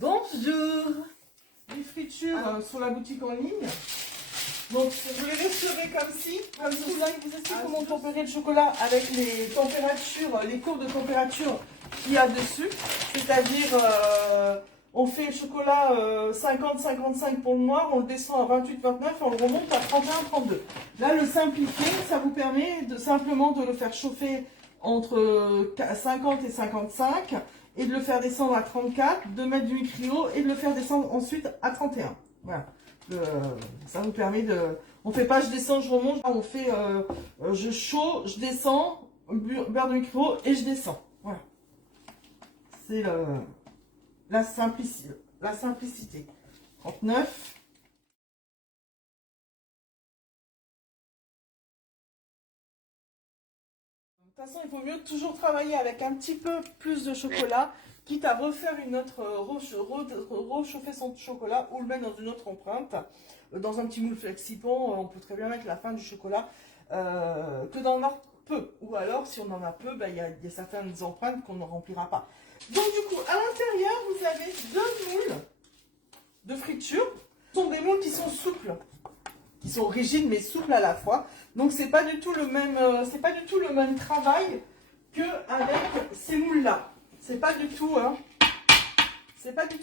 Bonjour. Les fritures sur la boutique en ligne. Donc vous les recevez comme ci. Comme cela, il vous explique comment tempérer le chocolat avec les températures, les courbes de température qu'il y a dessus. C'est-à-dire, on fait le chocolat 50-55 pour le noir, on le descend à 28-29 et on le remonte à 31-32. Là, le simplifié, ça vous permet simplement de le faire chauffer entre 50 et 55 et de le faire descendre à 34, de mettre du micro et de le faire descendre ensuite à 31. Voilà. Ça vous permet de... On fait pas je descends, je remonte. On fait je chaud, je descends, beurre de micro et je descends. Voilà. C'est la simplicité. 39. De toute façon, il vaut mieux toujours travailler avec un petit peu plus de chocolat, quitte à refaire une autre, rechauffer son chocolat ou le mettre dans une autre empreinte. Dans un petit moule flexipon, on peut très bien mettre la fin du chocolat que d'en avoir peu. Ou alors, si on en a peu, il y a certaines empreintes qu'on ne remplira pas. Donc du coup, à l'intérieur, vous avez deux moules de friture. Ce sont des moules qui sont souples, qui sont rigides mais souples à la fois. Donc c'est pas du tout le même travail que avec ces moules là. C'est pas du tout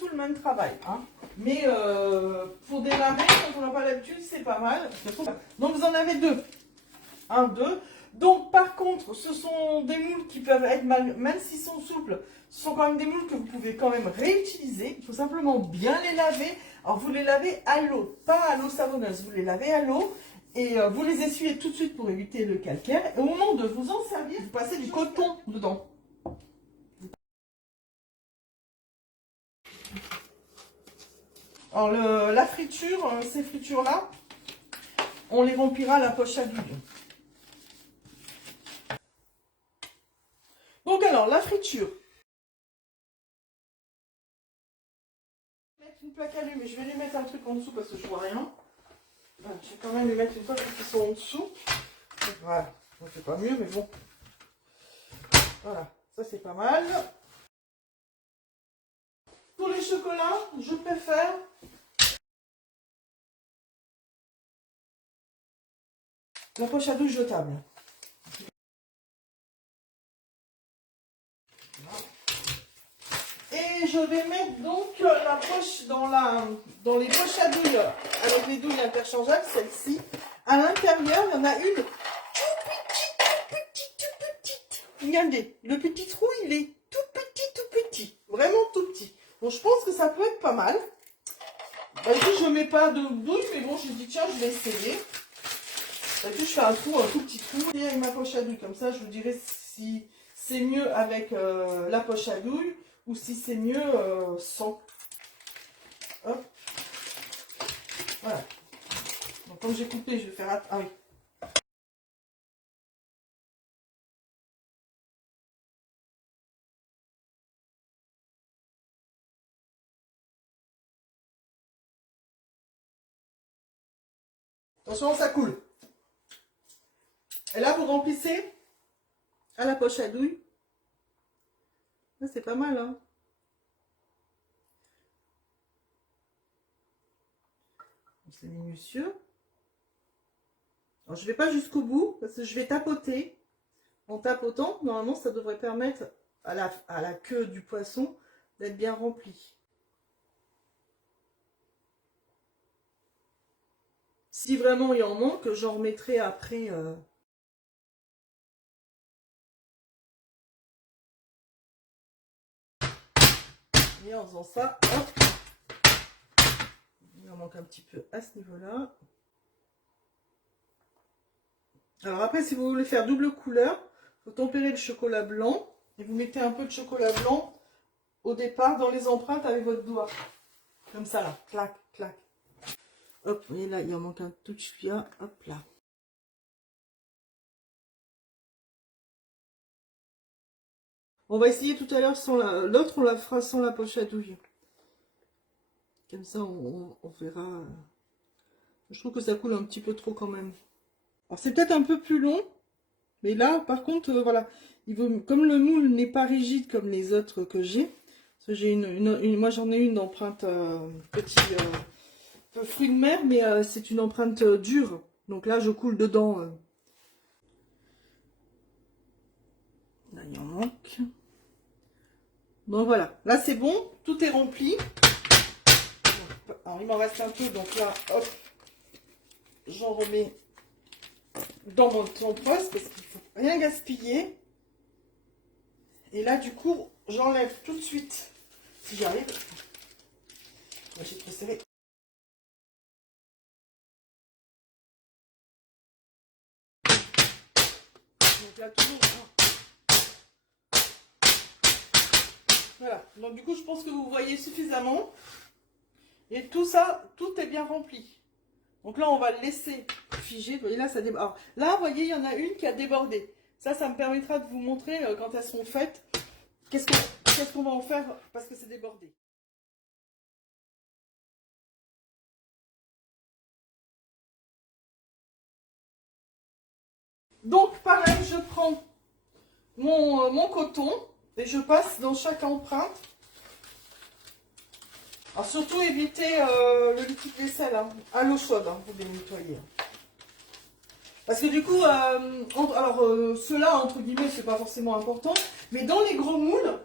le même travail. Hein. Mais pour démarrer, quand on n'a pas l'habitude, c'est pas mal. Donc vous en avez deux. Un, deux. Donc par contre, ce sont des moules qui peuvent être même s'ils sont souples, ce sont quand même des moules que vous pouvez quand même réutiliser. Il faut simplement bien les laver. Alors vous les lavez à l'eau, pas à l'eau savonneuse. Vous les lavez à l'eau et vous les essuyez tout de suite pour éviter le calcaire. Et au moment de vous en servir, vous passez du coton dedans. Alors la friture, ces fritures-là, on les remplira à la poche à douille. Donc alors, la friture. Je vais mettre une plaque à lui, mais je vais lui mettre un truc en dessous parce que je vois rien. Voilà, je vais quand même lui mettre une plaque qui sont en dessous. Voilà, c'est pas mieux, mais bon. Voilà, ça c'est pas mal. Pour les chocolats, je préfère la poche à douille jetable. Et je vais mettre donc la poche dans les poches à douille avec les douilles interchangeables, celle-ci. À l'intérieur, il y en a une tout petite. Regardez, le petit trou, il est tout petit. Vraiment tout petit. Bon, je pense que ça peut être pas mal. Bah, du coup, je ne mets pas de douille, mais bon, je me dis, tiens, je vais essayer. Bah, du coup, je fais un tout petit trou. Et avec ma poche à douille, comme ça, je vous dirai si c'est mieux avec la poche à douille ou si c'est mieux sans. Hop. Voilà. Donc, comme j'ai coupé, je vais faire... Ah oui. Attention, ça coule. Et là, vous remplissez à la poche à douille. C'est pas mal, hein. C'est minutieux. Alors, je ne vais pas jusqu'au bout parce que je vais tapoter. En tapotant, normalement, ça devrait permettre à la queue du poisson d'être bien remplie. Si vraiment il en manque, j'en remettrai après. Et en faisant ça, hop, il en manque un petit peu à ce niveau-là. Alors après, si vous voulez faire double couleur, il faut tempérer le chocolat blanc. Et vous mettez un peu de chocolat blanc au départ dans les empreintes avec votre doigt. Comme ça là, clac, clac. Hop, vous voyez là, il en manque un tout de suite, hop là. On va essayer tout à l'heure sans l'autre, on la fera sans la poche à douille. Comme ça, on verra. Je trouve que ça coule un petit peu trop quand même. Alors c'est peut-être un peu plus long, mais là, par contre, voilà. Comme le moule n'est pas rigide comme les autres que j'ai, Moi j'en ai une empreinte petit fruit de mer, mais c'est une empreinte dure. Donc là je coule dedans. Là il en manque. Donc voilà, là c'est bon, tout est rempli. Alors il m'en reste un peu, donc là, hop, j'en remets dans mon compost parce qu'il ne faut rien gaspiller. Et là du coup, j'enlève tout de suite, si j'arrive. J'ai trop serré. Donc là toujours. Voilà, donc du coup je pense que vous voyez suffisamment. Et tout ça, tout est bien rempli. Donc là on va le laisser figer. Vous voyez là ça déborde. Alors, là vous voyez il y en a une qui a débordé. Ça me permettra de vous montrer quand elles seront faites. Qu'est-ce qu'on va en faire parce que c'est débordé. Donc pareil, je prends mon coton et je passe dans chaque empreinte. Alors surtout évitez le liquide vaisselle hein, à l'eau chaude hein, pour les nettoyer. Parce que du coup, ceux-là entre guillemets c'est pas forcément important, mais dans les gros moules,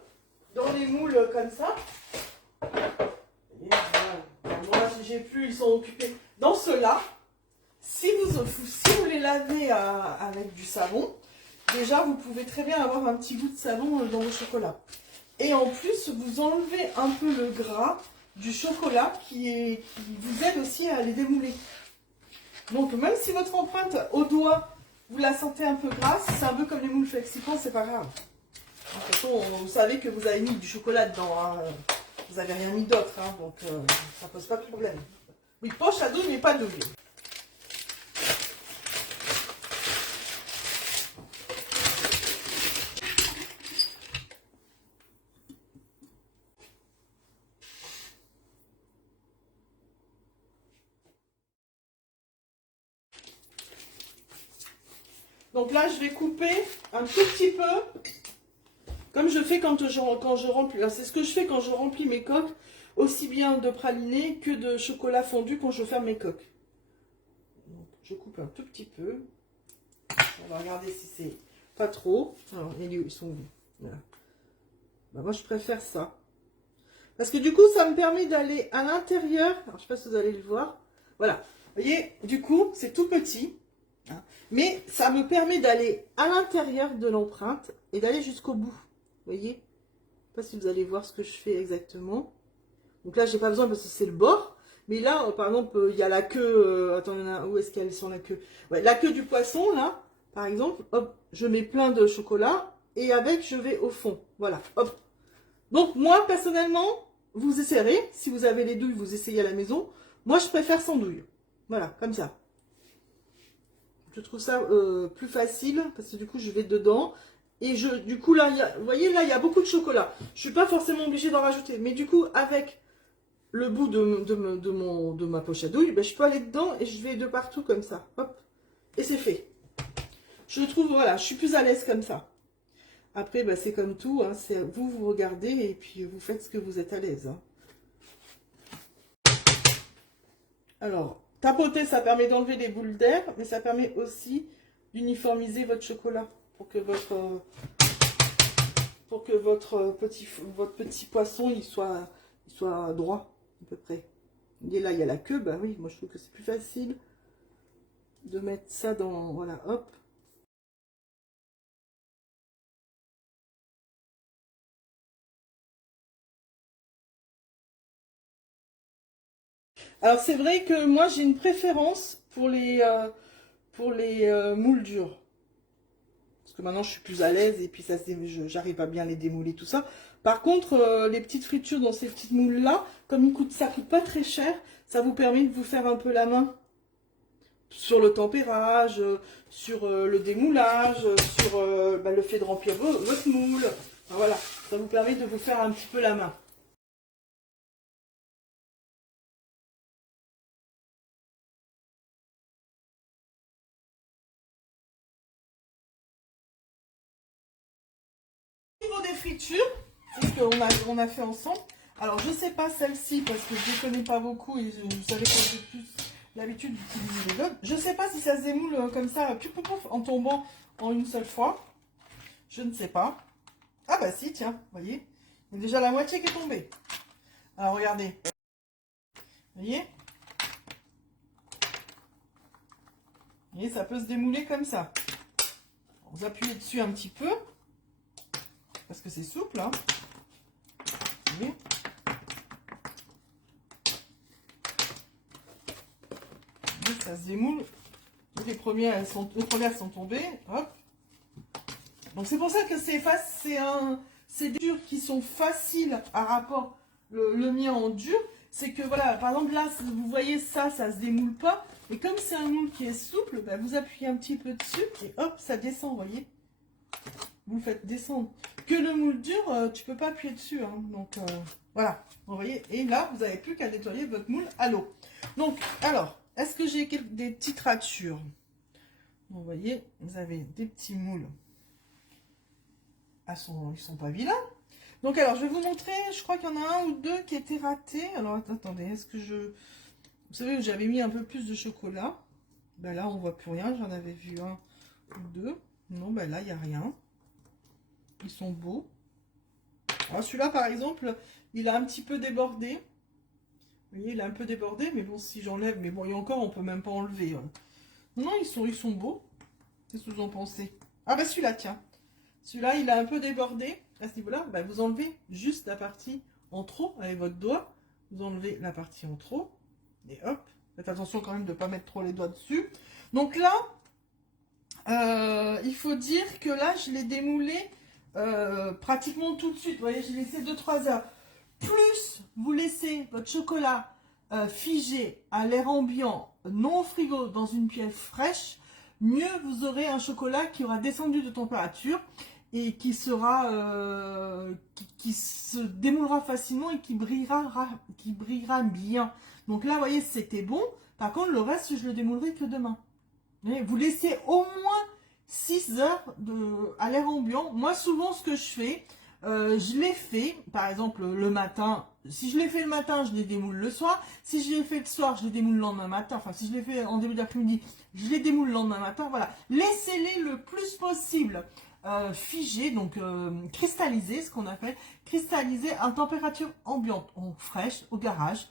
dans les moules comme ça, et voilà, moi j'ai plus, ils sont occupés. Dans ceux-là, si vous les lavez avec du savon, déjà vous pouvez très bien avoir un petit goût de savon dans vos chocolats. Et en plus, vous enlevez un peu le gras du chocolat qui vous aide aussi à les démouler. Donc même si votre empreinte au doigt, vous la sentez un peu grasse, c'est un peu comme les moules Flexipant, c'est pas grave. De toute façon, vous savez que vous avez mis du chocolat dedans, hein. Vous n'avez rien mis d'autre, hein, donc ça pose pas de problème. Oui, poche à douille, mais pas douille. Donc là, je vais couper un tout petit peu, comme je fais quand je remplis. C'est ce que je fais quand je remplis mes coques, aussi bien de praliné que de chocolat fondu quand je ferme mes coques. Donc, je coupe un tout petit peu. On va regarder si c'est pas trop. Alors, ils sont où? Voilà. Bah, moi, je préfère ça. Parce que du coup, ça me permet d'aller à l'intérieur. Alors, je sais pas si vous allez le voir. Voilà. Vous voyez, du coup, c'est tout petit. Hein, mais ça me permet d'aller à l'intérieur de l'empreinte et d'aller jusqu'au bout. Vous voyez? Je sais pas si vous allez voir ce que je fais exactement. Donc là, j'ai pas besoin parce que c'est le bord. Mais là, par exemple, il y a la queue. Attends, où est-ce qu'elle est sur la queue? Ouais, la queue du poisson, là, par exemple. Hop, je mets plein de chocolat. Et avec, je vais au fond. Voilà, hop. Donc, moi, personnellement, vous essayerez. Si vous avez les douilles, vous essayez à la maison. Moi, je préfère sans douille. Voilà, comme ça. Je trouve ça plus facile. Parce que du coup, je vais dedans. Et du coup, là, vous voyez, là, il y a beaucoup de chocolat. Je ne suis pas forcément obligée d'en rajouter. Mais du coup, avec le bout de ma poche à douille, ben, je peux aller dedans et je vais de partout comme ça. Hop. Et c'est fait. Je trouve, voilà, je suis plus à l'aise comme ça. Après, ben, c'est comme tout. Hein, vous regardez et puis vous faites ce que vous êtes à l'aise. Hein. Alors, tapoter, ça permet d'enlever les boules d'air, mais ça permet aussi d'uniformiser votre chocolat pour que votre petit poisson il soit droit à peu près. Et là il y a la queue, bah oui, moi je trouve que c'est plus facile de mettre ça dans, voilà, hop. Alors c'est vrai que moi j'ai une préférence pour les moules durs. Parce que maintenant je suis plus à l'aise et puis j'arrive à bien les démouler tout ça. Par contre, les petites fritures dans ces petites moules là, comme ça coûte pas très cher, ça vous permet de vous faire un peu la main sur le tempérage, sur le démoulage, sur le fait de remplir votre moule. Enfin, voilà, ça vous permet de vous faire un petit peu la main. Au niveau des fritures, C'est ce qu'on a fait ensemble. Alors, je sais pas celle-ci, parce que je ne connais pas beaucoup, et vous savez que j'ai plus l'habitude d'utiliser les autres. Je sais pas si ça se démoule comme ça, en tombant en une seule fois. Je ne sais pas. Ah bah si, tiens, vous voyez. Il y a déjà la moitié qui est tombée. Alors, regardez. Vous voyez? Vous voyez, ça peut se démouler comme ça. Vous appuyez dessus un petit peu, parce que c'est souple, hein. Vous voyez? Ça se démoule. Les premières sont tombées. Hop. Donc c'est pour ça que c'est des durs qui sont faciles à rapport le mien en dur. C'est que voilà, par exemple là, vous voyez ça se démoule pas. Et comme c'est un moule qui est souple, bah, vous appuyez un petit peu dessus et hop, ça descend, vous voyez. Vous le faites descendre. Que le moule dur, tu peux pas appuyer dessus. Hein. Donc voilà, vous voyez. Et là, vous n'avez plus qu'à nettoyer votre moule à l'eau. Donc, alors, est-ce que j'ai des petites ratures? Vous voyez, vous avez des petits moules. Ils sont pas vilains. Donc, alors, je vais vous montrer. Je crois qu'il y en a un ou deux qui étaient ratés. Alors, attendez, est-ce que je... Vous savez, j'avais mis un peu plus de chocolat. Ben là, on voit plus rien. J'en avais vu un ou deux. Non, ben là, il n'y a rien. Ils sont beaux. Alors, celui-là, par exemple, il a un petit peu débordé. Vous voyez, il a un peu débordé. Mais bon, si j'enlève... Mais bon, et encore, on peut même pas enlever. Non, ils sont beaux. Qu'est-ce que vous en pensez? Ah, ben celui-là, tiens. Celui-là, il a un peu débordé. À ce niveau-là, ben, vous enlevez juste la partie en trop avec votre doigt. Vous enlevez la partie en trop. Et hop. Faites attention quand même de ne pas mettre trop les doigts dessus. Donc là, il faut dire que là, je l'ai démoulé pratiquement tout de suite. Vous voyez, j'ai laissé 2-3 heures. Plus vous laissez votre chocolat figé à l'air ambiant, non au frigo, dans une pièce fraîche, mieux vous aurez un chocolat qui aura descendu de température et qui sera qui se démoulera facilement et qui brillera bien. Donc là, vous voyez, c'était bon. Par contre, le reste, je le démoulerai que demain. Vous laissez au moins 6 heures à l'air ambiant. Moi, souvent, ce que je fais, je les fais, par exemple, le matin. Si je les fais le matin, je les démoule le soir. Si je les fais le soir, je les démoule le lendemain matin. Enfin, si je les fais en début d'après-midi, je les démoule le lendemain matin. Voilà. Laissez-les le plus possible figés, donc cristallisés, ce qu'on appelle cristallisés à température ambiante, fraîche, au garage.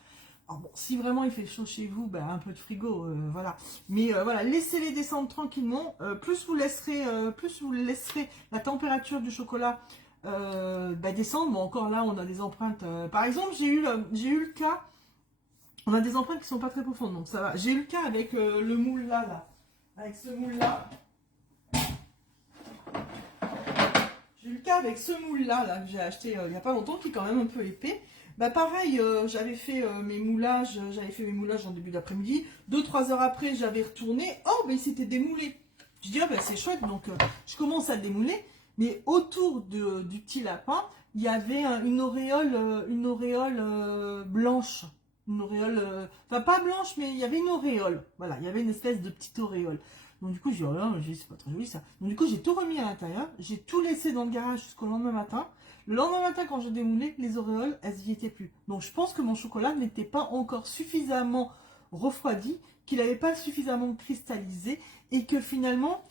Alors bon, si vraiment il fait chaud chez vous, ben, un peu de frigo, voilà. Mais voilà, laissez-les descendre tranquillement. Plus vous laisserez la température du chocolat descendre. Bon, encore là, on a des empreintes. Par exemple, j'ai eu le cas. On a des empreintes qui sont pas très profondes, donc ça va. J'ai eu le cas avec le moule là, avec ce moule là. J'ai eu le cas avec ce moule là que j'ai acheté il n'y a pas longtemps, qui est quand même un peu épais. Bah pareil, j'avais fait mes moulages en début d'après-midi. 2-3 heures après, j'avais retourné. Oh, mais il s'était démoulé. Je dis, ah, ben c'est chouette. Donc, je commence à le démouler. Mais autour du petit lapin, il y avait une auréole blanche. Une auréole, enfin pas blanche, mais il y avait une auréole. Voilà, il y avait une espèce de petite auréole. Donc du coup, j'ai dit, oh là, c'est pas très joli ça. Donc du coup, j'ai tout remis à l'intérieur. J'ai tout laissé dans le garage jusqu'au lendemain matin. Le lendemain matin, quand je démoulais, les auréoles, elles n'y étaient plus. Donc je pense que mon chocolat n'était pas encore suffisamment refroidi, qu'il n'avait pas suffisamment cristallisé, et que finalement,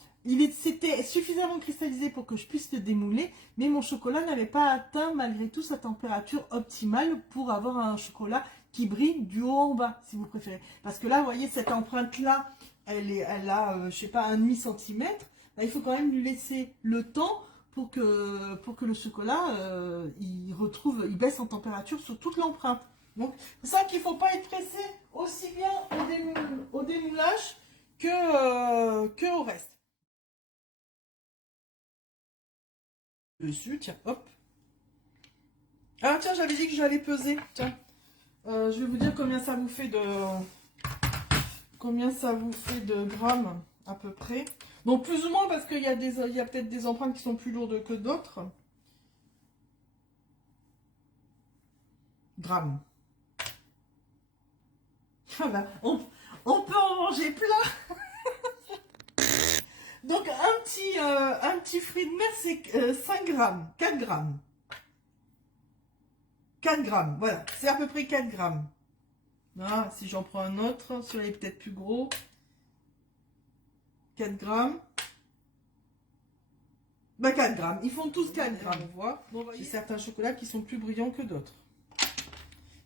c'était suffisamment cristallisé pour que je puisse le démouler, mais mon chocolat n'avait pas atteint malgré tout sa température optimale pour avoir un chocolat qui brille du haut en bas, si vous préférez. Parce que là, vous voyez, cette empreinte-là, elle a, je sais pas, 1,5 centimètre. Là, il faut quand même lui laisser le temps pour que le chocolat, il baisse en température sur toute l'empreinte. Donc, c'est ça qu'il ne faut pas être pressé aussi bien au démoulage que au reste. Dessus, tiens, hop. Ah tiens, j'avais dit que j'allais peser. Tiens, je vais vous dire combien ça vous fait de grammes à peu près. Donc plus ou moins parce qu'il y a peut-être des empreintes qui sont plus lourdes que d'autres. Grammes. Voilà, on peut en manger plein. Donc un petit fruit de mer, c'est 5 grammes, 4 grammes. 4 grammes, voilà, c'est à peu près 4 grammes. Là, si j'en prends un autre, celui-là est peut-être plus gros. 4 grammes. Bah 4 grammes, ils font tous 4 grammes, on voit. Bon, j'ai certains chocolats qui sont plus brillants que d'autres.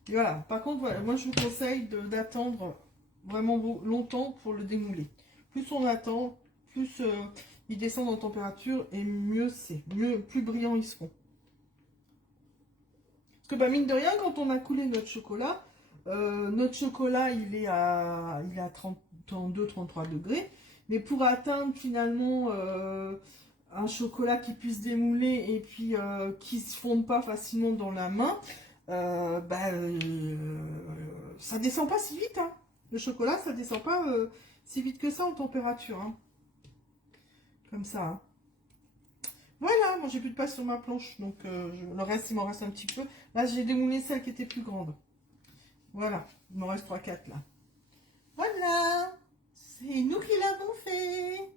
Et voilà, par contre, voilà, moi je vous conseille d'attendre vraiment longtemps pour le démouler. Plus on attend, plus ils descendent en température et mieux c'est, plus brillants ils seront. Parce que bah, mine de rien, quand on a coulé notre chocolat il est à 32-33 degrés. Mais pour atteindre finalement un chocolat qui puisse démouler et puis qui ne se fonde pas facilement dans la main, ça descend pas si vite. Hein. Le chocolat, ça descend pas si vite que ça en température. Hein. Comme ça. Hein. Voilà, moi j'ai plus de place sur ma planche, donc le reste, il m'en reste un petit peu. Là, j'ai démoulé celle qui était plus grande. Voilà, il m'en reste 3-4 là. Voilà, c'est nous qui l'avons fait.